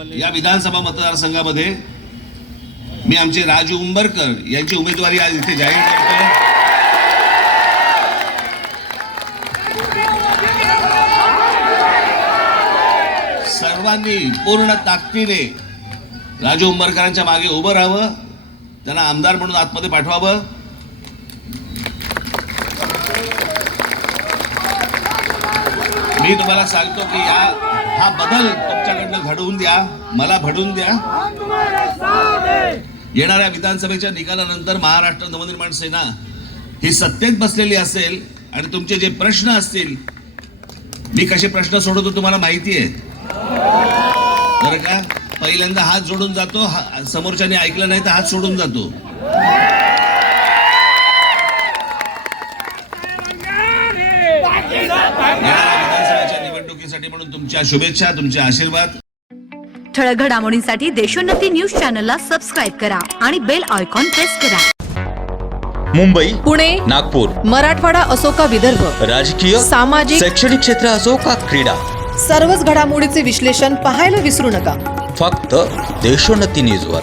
या विधानसभा मतदारसंघामध्ये मी आमचे राजू उंबरकर यांची उमेदवारी आज इथे जाहीर करतो। सर्वांनी पूर्ण ताकदीने राजू उंबरकरांच्या मागे उभं राहावं, त्यांना आमदार म्हणून आतमध्ये पाठवावं। मी तुम्हाला सांगतो की हा बदल तुमच्याकडनं घडवून द्या, मला घडवून द्या। येणाऱ्या विधानसभेच्या निकालानंतर महाराष्ट्र नवनिर्माण सेना ही सत्तेत बसलेली असेल आणि तुमचे जे प्रश्न असतील, मी कसे प्रश्न सोडवतो तुम्हाला माहिती आहे बरं का। पहिल्यांदा हात जोडून जातो, समोरच्याने ऐकलं नाही तर हात सोडून जातो। विधानसभेच्या निवडणुकीसाठी म्हणून तुमच्या शुभेच्छा, तुमचे आशीर्वाद। ठळक घडामोडींसाठी देशोन्नती न्यूज चॅनलला सबस्क्राईब करा आणि बेल आयकॉन प्रेस करा। मुंबई, पुणे, नागपूर, मराठवाडा असो का विदर्भ, राजकीय, सामाजिक, शैक्षणिक क्षेत्र असो का क्रीडा, सर्वच घडामोडीचे विश्लेषण पाहायला विसरू नका। फक्त देशोन्नती न्यूजवर।